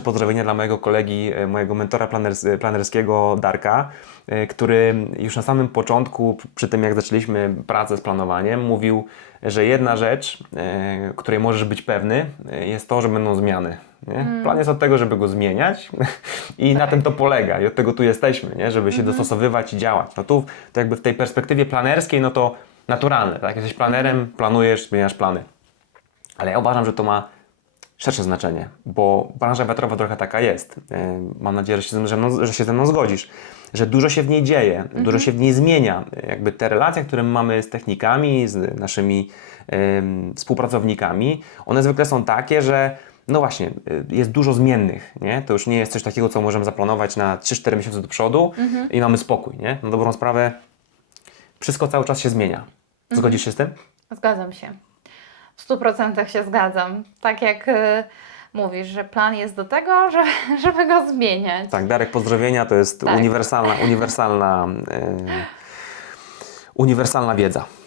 Pozdrowienia dla mojego kolegi, e, mojego mentora planers, planerskiego Darka, e, który już na samym początku, przy tym jak zaczęliśmy pracę z planowaniem, mówił, że jedna rzecz, e, której możesz być pewny, e, jest to, że będą zmiany. Nie? Plan jest od tego, żeby go zmieniać i na tym to polega i od tego tu jesteśmy, nie? żeby się dostosowywać i działać. No tu to jakby w tej perspektywie planerskiej, no to naturalne, tak? Jesteś planerem, planujesz, zmieniasz plany. Ale ja uważam, że to ma szersze znaczenie, bo branża wiatrowa trochę taka jest. E, Mam nadzieję, że się, ze mną, że się ze mną zgodzisz, że dużo się w niej dzieje, dużo się w niej zmienia. E, Jakby te relacje, które mamy z technikami, z naszymi em, współpracownikami, one zwykle są takie, że no właśnie, jest dużo zmiennych, nie? To już nie jest coś takiego, co możemy zaplanować na 3-4 miesiące do przodu i mamy spokój, nie? Na dobrą sprawę wszystko cały czas się zmienia. Zgodzisz się z tym? Zgadzam się. W 100% się zgadzam. Tak jak y, mówisz, że plan jest do tego, żeby, żeby go zmieniać. Tak, Darek, pozdrowienia to jest Tak. uniwersalna, uniwersalna, e, uniwersalna wiedza.